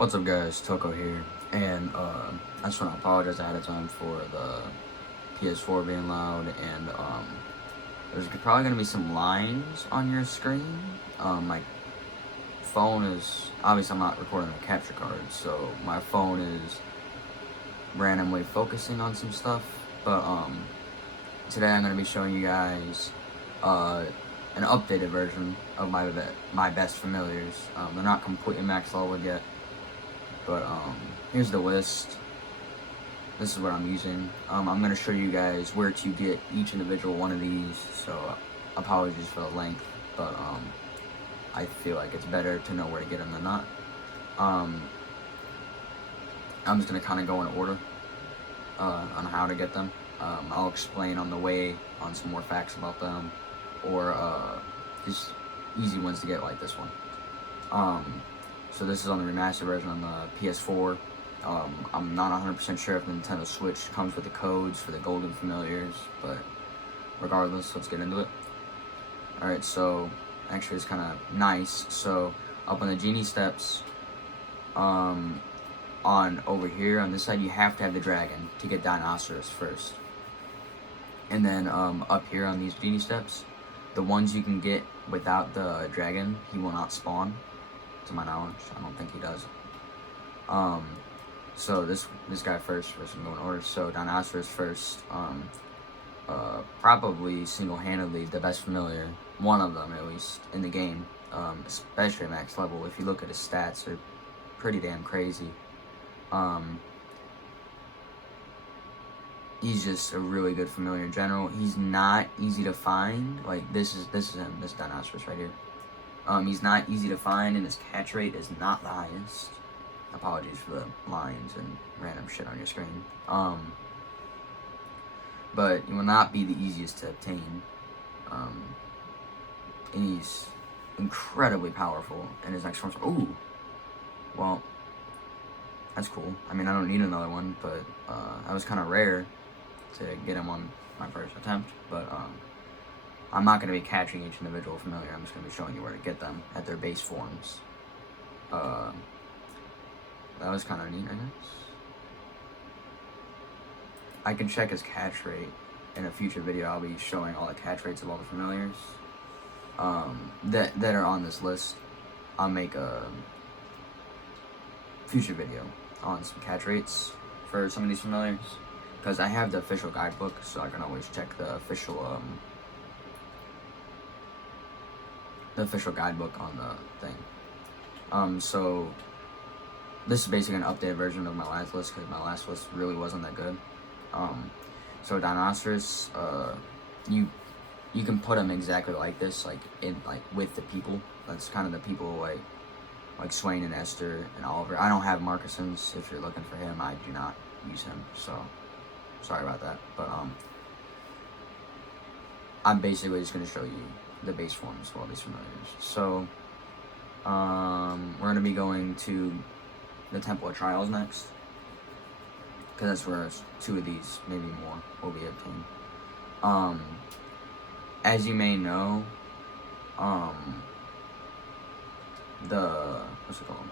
What's up guys, Toko here, and I just want to apologize ahead of time for the PS4 being loud, and there's probably going to be some lines on your screen. My phone is, obviously I'm not recording a capture card, so my phone is randomly focusing on some stuff, but today I'm going to be showing you guys an updated version of my best familiars. They're not completely max leveled yet. But here's the list. This is what I'm using. I'm going to show you guys where to get each individual one of these, so apologies for the length, but I feel like it's better to know where to get them than not. I'm just going to kind of go in order on how to get them. I'll explain on the way on some more facts about them, or just easy ones to get like this one. So this is on the remastered version on the PS4. I'm not 100% sure if the Nintendo Switch comes with the codes for the golden familiars, but regardless, let's get into it. Alright, so actually it's kind of nice. So up on the genie steps, on over here on this side, you have to have the dragon to get Dinosaurus first. And then up here on these genie steps, the ones you can get without the dragon, he will not spawn. To my knowledge, I don't think he does. So this guy first, I'm going in order. So Dinosaurus first, probably single-handedly the best familiar, one of them at least in the game, especially at max level. If you look at his stats, they're pretty damn crazy. He's just a really good familiar in general. He's not easy to find. Like this is him, this Dinosaurus right here. He's not easy to find, and his catch rate is not the highest. Apologies for the lines and random shit on your screen. But he will not be the easiest to obtain. And he's incredibly powerful in his next form. Ooh, well, that's cool. I mean, I don't need another one, but that was kind of rare to get him on my first attempt. But I'm not going to be catching each individual familiar. I'm just going to be showing you where to get them at their base forms. That was kind of neat, I guess. I can check his catch rate in a future video. I'll be showing all the catch rates of all the familiars that are on this list. I'll make a future video on some catch rates for some of these familiars, because I have the official guidebook, so I can always check the official guidebook on the thing. So this is basically an updated version of my last list, because my last list really wasn't that good. So Dinosaurus, you can put him exactly like this, like with the people. That's kind of the people like Swain and Esther and Oliver. I don't have Marcuson's. If you're looking for him, I do not use him, so sorry about that. But I'm basically just going to show you the base forms of all these familiars. So we're going to be going to the Temple of Trials next, because that's where 2 of these, maybe more, will be obtained. As you may know, what's it called?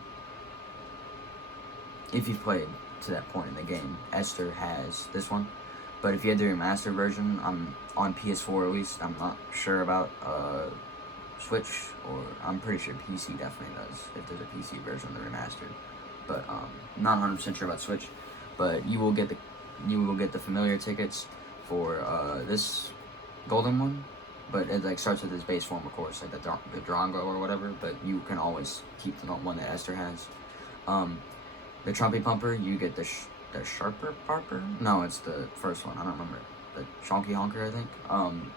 If you've played to that point in the game, Esther has this one. But if you had the remastered version, on PS4 at least, I'm not sure about Switch, or I'm pretty sure PC definitely does, if there's a PC version of the remastered. But not 100% sure about Switch. But you will get the familiar tickets for this golden one. But it like starts with his base form, of course, like the Drongo or whatever. But you can always keep the one that Esther has. The Trumpy Pumper, you get the Sharper Parker? No, it's the first one. I don't remember. The Chonky Honker, I think.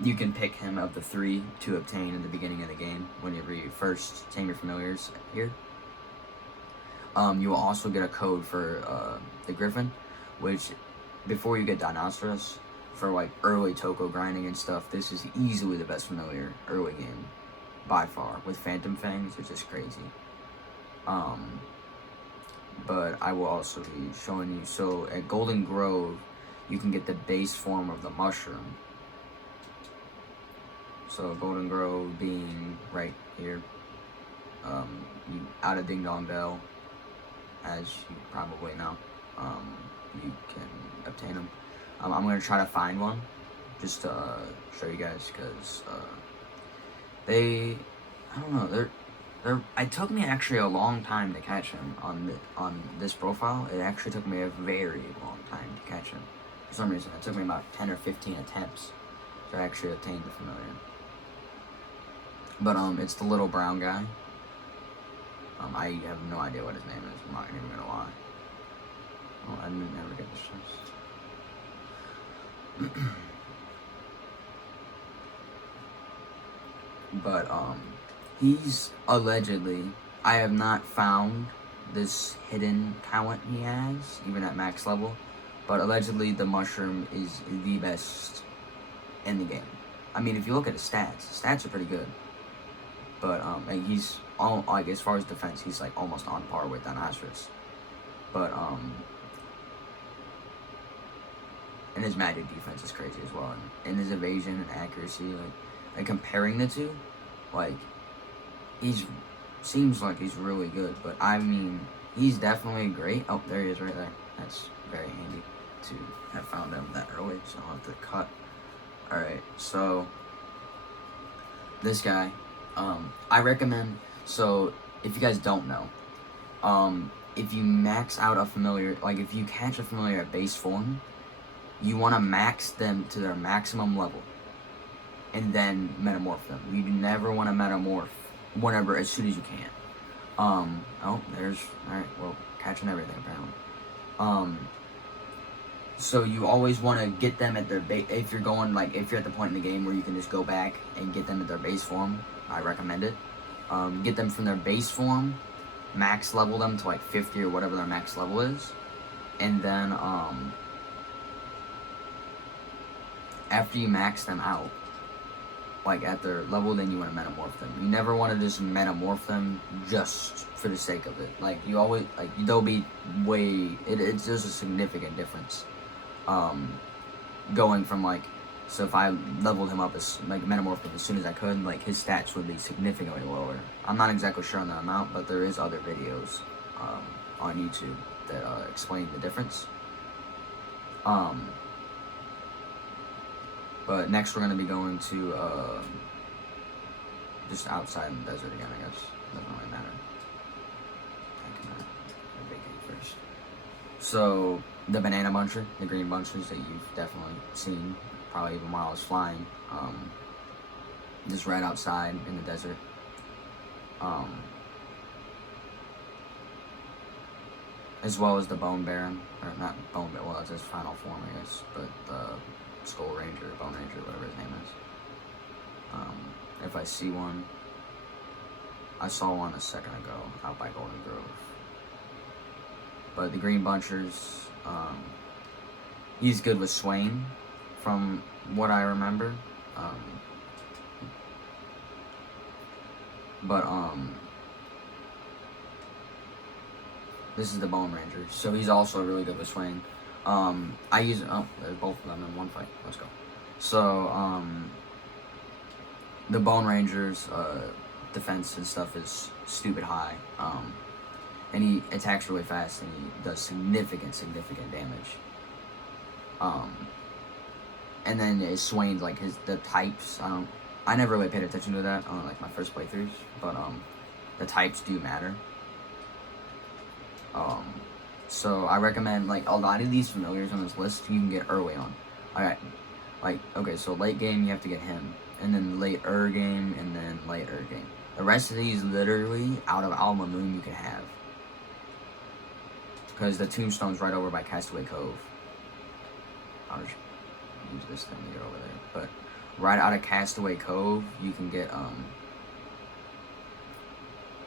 You can pick him of the 3 to obtain in the beginning of the game whenever you first tame your familiars here. You will also get a code for the Griffon, which before you get Dinosaurus, for like early Toko grinding and stuff, this is easily the best familiar early game by far, with Phantom Fangs. It's just crazy. But I will also be showing you, so at Golden Grove you can get the base form of the mushroom. So Golden Grove being right here, out of Ding Dong Bell, as you probably know. You can obtain them. I'm gonna try to find one, just to show you guys, because I don't know, it took me actually a long time to catch him on this profile. It actually took me a very long time to catch him. For some reason, it took me about 10 or 15 attempts to actually obtain the familiar. But it's the little brown guy. I have no idea what his name is. I'm not even gonna lie. Oh, I didn't ever get this chance. But he's allegedly, I have not found this hidden talent he has, even at max level, but allegedly the mushroom is the best in the game. I mean, if you look at his stats are pretty good. But and he's all, like, as far as defense, he's like almost on par with Dinosaurus. But and his magic defense is crazy as well, and his evasion and accuracy, like comparing the two, like seems like he's really good. But I mean, he's definitely great. Oh, there he is right there. That's very handy to have found him that early, so I'll have to cut. Alright, so this guy, I recommend, so if you guys don't know, if you max out a familiar, like if you catch a familiar at base form, you want to max them to their maximum level and then metamorph them. You never want to metamorph whenever, as soon as you can. Oh, there's, alright, well, catching everything apparently. So you always want to get them at their base. If you're going, like, if you're at the point in the game where you can just go back and get them at their base form, I recommend it. Get them from their base form, max level them to like 50 or whatever their max level is, and then after you max them out, like at their level, then you want to metamorph them. You never want to just metamorph them just for the sake of it. Like, you always, like, they'll be way, it's just a significant difference. Going from, like, so if I leveled him up, as like metamorphed him as soon as I could, like, his stats would be significantly lower. I'm not exactly sure on the amount, but there is other videos on YouTube that explain the difference. But next we're going to be going to just outside in the desert again, I guess. Doesn't really matter. I can vacate first. So the banana buncher, the green bunches that you've definitely seen, probably even while I was flying, just right outside in the desert. As well as the Bone Baron, or not Bone Baron, well, that's his final form, I guess, but the Skull Ranger, Bone Ranger, whatever his name is. If I see one, I saw one a second ago out by Golden Grove. But the green bunchers, he's good with Swain, from what I remember. This is the Bone Ranger, so he's also really good with Swain. I use, oh, there's both of them in one fight. Let's go. So, the Bone Ranger's defense and stuff is stupid high. And he attacks really fast, and he does significant damage. And then his Swain, like the types, I never really paid attention to that on like my first playthroughs, but the types do matter. So I recommend, like, a lot of these familiars on this list you can get early on. Alright, like, okay, so late game you have to get him, and then later game, and then later game. The rest of these literally out of Alma Moon you can have. Because the tombstone's right over by Castaway Cove. I'll just use this thing to get over there. But right out of Castaway Cove you can get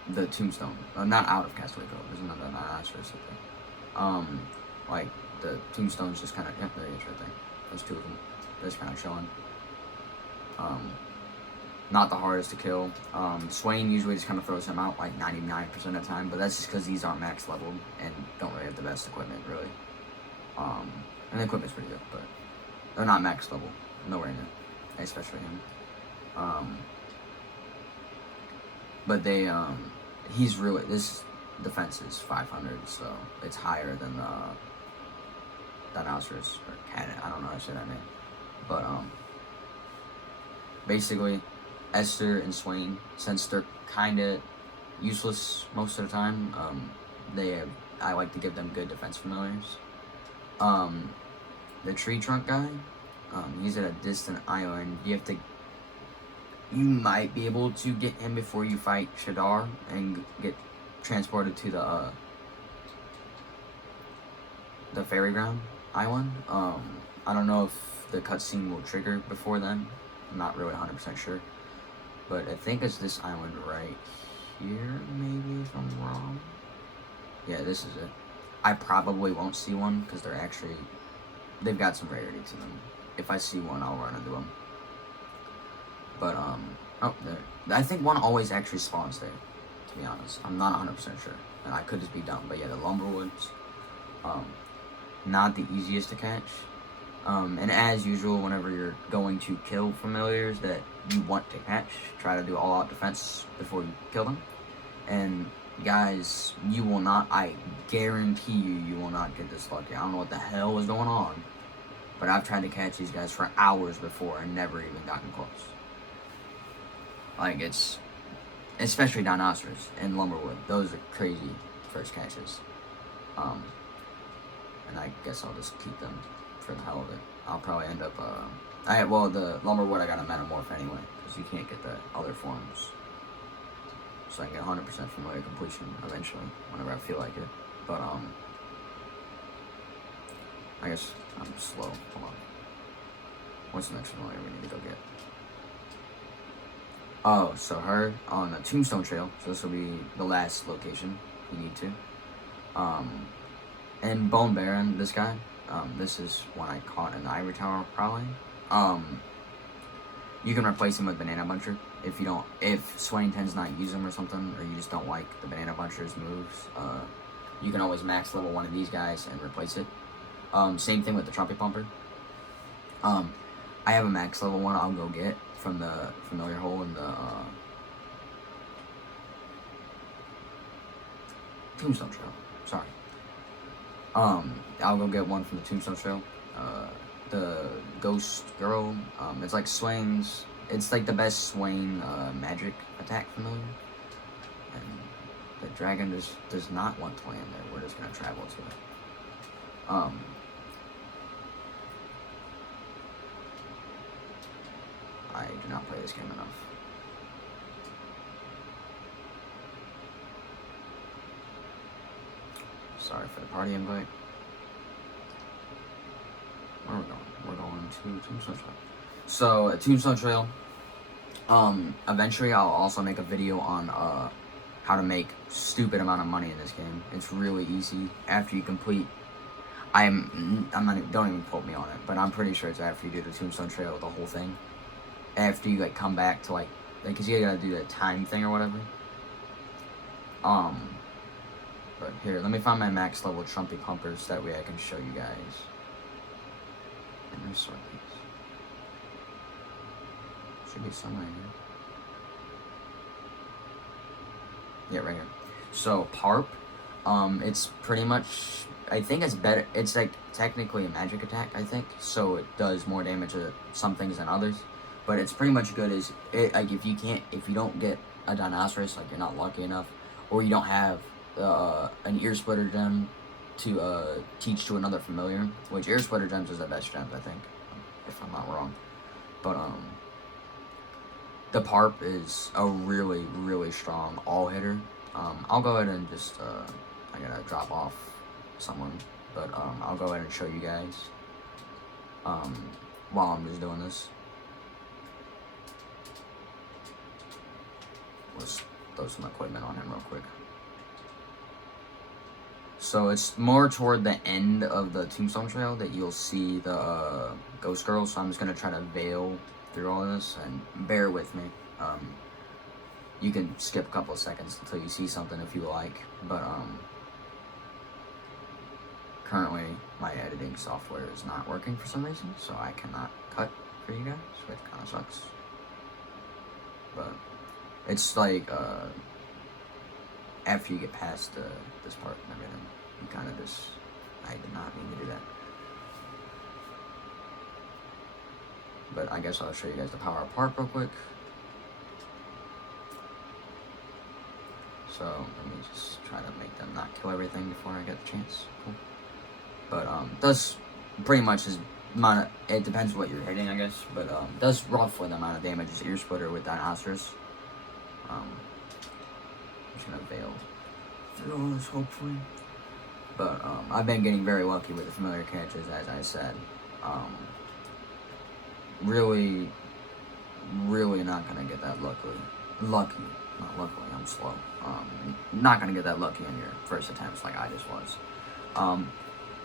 the tombstone. Not out of Castaway Cove, there's another Rhinoceros up there. Like, the tombstone's just kind of, yeah, there he is right there. There's two of them. Just kind of chilling. Not the hardest to kill. Swain usually just kind of throws him out like 99% of the time, but that's just because these aren't max leveled and don't really have the best equipment, really. And the equipment's pretty good, but they're not max level. Nowhere near, especially him. But they, he's really, defense is 500, so it's higher than the Dinosaurus, or Cannon, I don't know how to say that name. But, basically, Esther and Swain, since they're kinda useless most of the time, I like to give them good defense familiars. The tree trunk guy, he's at a distant island. You might be able to get him before you fight Shadar and get transported to the Fairy Ground Island. I don't know if the cutscene will trigger before then. I'm not really 100% sure. But I think it's this island right here, maybe, if I'm wrong. Yeah, this is it. I probably won't see one, because they've got some rarity to them. If I see one, I'll run into them. But, oh, there. I think one always actually spawns there, to be honest. I'm not 100% sure. And I could just be dumb, but yeah, the Lumberwoods, not the easiest to catch. And as usual, whenever you're going to kill familiars that you want to catch, try to do all-out defense before you kill them. And guys, you will not, I guarantee you will not get this lucky. I don't know what the hell is going on, but I've tried to catch these guys for hours before and never even gotten close. Like, it's, especially Dinosaurs and Lumberwood, those are crazy first catches. And I guess I'll just keep them for the hell of it. I'll probably end up, the Lumberwood I gotta metamorph anyway, because you can't get the other forms. So I can get 100% familiar completion eventually, whenever I feel like it. But, I guess I'm slow. Hold on. What's the next familiar we need to go get? Oh, so her on the Tombstone Trail. So this will be the last location you need to. And Bone Baron, this guy. This is one I caught in the Ivory Tower, probably. You can replace him with Banana Buncher if Swain tends not use him or something, or you just don't like the Banana Buncher's moves. You can always max level one of these guys and replace it. Same thing with the Trumpet Pumper. I have a max level one I'll go get from the familiar hole in the Tombstone Trail. Sorry. I'll go get one from the Tombstone Trail. The Ghost Girl, it's like Swain's, it's like the best Swain magic attack familiar. And the dragon just does not want to land there. We're just gonna travel to it. I do not play this game enough. Sorry for the party invite. Where are we going? We're going to Tombstone Trail. So, at Tombstone Trail, eventually I'll also make a video on how to make stupid amount of money in this game. It's really easy. After you complete, I'm not, don't even quote me on it, but I'm pretty sure it's after you do the Tombstone Trail, the whole thing. After you like come back to like cause you gotta do the time thing or whatever. But here, let me find my max level Trumpy Pumpers, that way I can show you guys. And there's sort these. Should be somewhere here. Yeah, right here. So, Parp, it's pretty much, I think it's better, it's like technically a magic attack, I think, so it does more damage to some things than others, but it's pretty much good as, like, if you don't get a Dinosaurus, like, you're not lucky enough, or you don't have an Ear Splitter gem to teach to another familiar, which Ear Splitter gems is the best gems, I think, if I'm not wrong, but, the Parp is a really, really strong all-hitter. I'll go ahead and just, I gotta drop off someone, but, I'll go ahead and show you guys, while I'm just doing this. Let's throw some equipment on him real quick. So it's more toward the end of the Tombstone Trail that you'll see the Ghost Girl, so I'm just gonna try to veil through all this, and bear with me. You can skip a couple of seconds until you see something if you like, but currently my editing software is not working for some reason, so I cannot cut for you guys, which kind of sucks. But it's like after you get past this part and everything. You kind of just, I did not mean to do that. But I guess I'll show you guys the power up part real quick. So let me just try to make them not kill everything before I get the chance. Cool. But does pretty much is amount of, it depends what you're hitting, I guess. But does roughly the amount of damage as Ear Splitter with Dinosaurs. I'm just gonna veil through all this hopefully. But I've been getting very lucky with the familiar catches, as I said. Really not gonna get that lucky, not luckily, I'm slow. Not gonna get that lucky on your first attempts like I just was.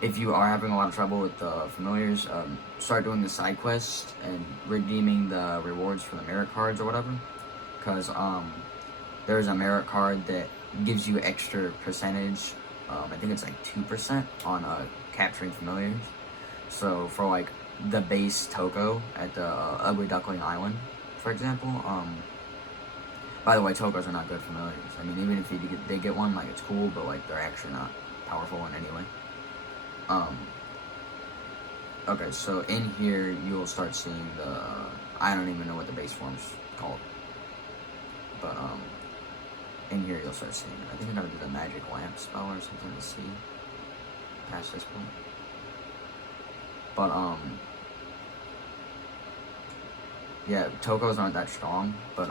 If you are having a lot of trouble with the familiars, start doing the side quests and redeeming the rewards for the merit cards or whatever. Because there's a merit card that gives you extra percentage. I think it's like 2% on capturing familiars. So for like the base Toko at the Ugly Duckling Island, for example. By the way, Tokos are not good familiars. I mean, even if they get one, like, it's cool, but like they're actually not powerful in any way. Okay, so in here you'll start seeing the I don't even know what the base form's called, but in here you'll start seeing it. I think I gotta do the magic lamp spell or something to see past this point. But yeah, Tokos aren't that strong, but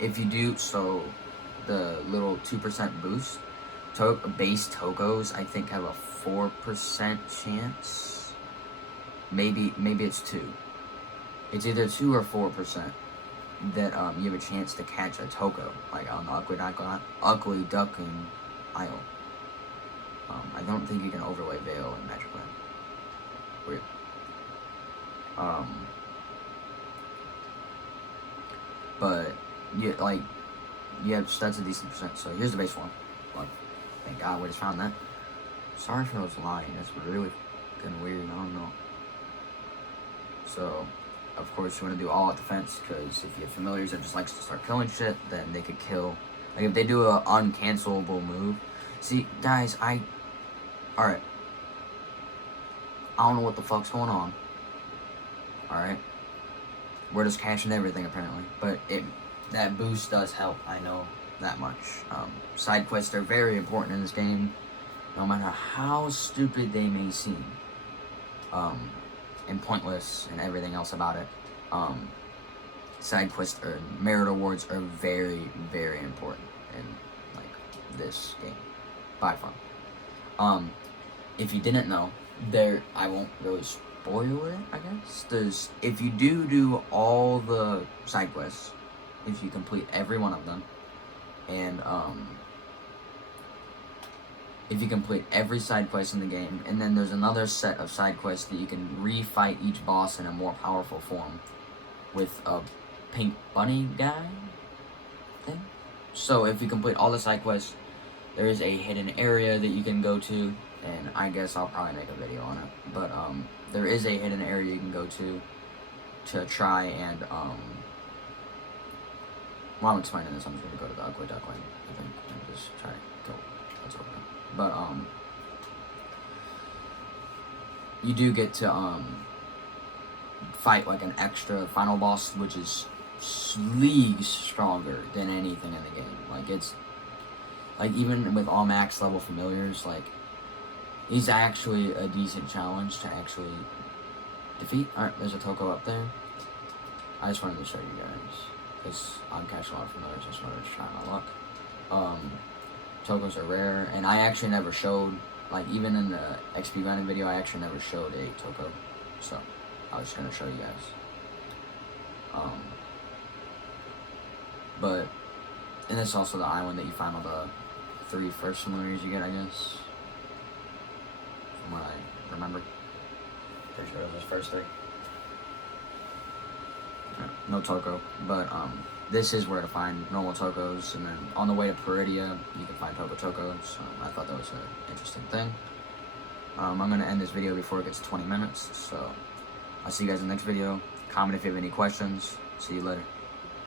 if you do, so the little 2% boost, base Tokos I think have a 4% chance. Maybe it's 2. It's either 2 or 4% that you have a chance to catch a Toko, like on the Ugly Duckling Isle. I don't think you can overlay Veil in Magic Lamp. Weird. But yeah, that's a decent percent. So here's the base one. Well, thank God we just found that. Sorry for those lying. That's really fucking weird. I don't know. So, of course, you want to do all out defense, because if you have familiars that just likes to start killing shit, then they could kill. Like, if they do an uncancelable move. See, guys, alright. I don't know what the fuck's going on. Alright. We're just cashing everything, apparently. But that boost does help, I know that much. Side quests are very important in this game, no matter how stupid they may seem. And pointless and everything else about it. Side quests or merit awards are very, very important in like this game, by far. If you didn't know, I won't really spoil it, I guess. If you do all the side quests, if you complete every one of them, and if you complete every side quest in the game, and then there's another set of side quests that you can refight each boss in a more powerful form with a pink bunny guy thing. So if you complete all the side quests, there is a hidden area that you can go to, and I guess I'll probably make a video on it. But there is a hidden area you can go to try and while I'm explaining this, I'm just gonna go to the Ugly Duckling, I think, and just try to kill what's over there. But you do get to fight like an extra final boss, which is leagues stronger than anything in the game. Like, it's like, even with all max level familiars, like, he's actually a decent challenge to actually defeat. Alright, there's a Toko up there. I just wanted to show you guys, because I'm catching a lot of familiars. I just wanted to try my luck. Tokos are rare, and I actually never showed, like, even in the XP grinding video, I actually never showed a Toko, so I was just gonna show you guys. But, and it's also the island that you find all the 3 first familiars you get, I guess, from what I remember. Pretty sure it was those first 3. No Toko, but this is where to find normal Tokos, and then on the way to Peridia, you can find Tokos. I thought that was an interesting thing. I'm going to end this video before it gets 20 minutes, so I'll see you guys in the next video. Comment if you have any questions. See you later.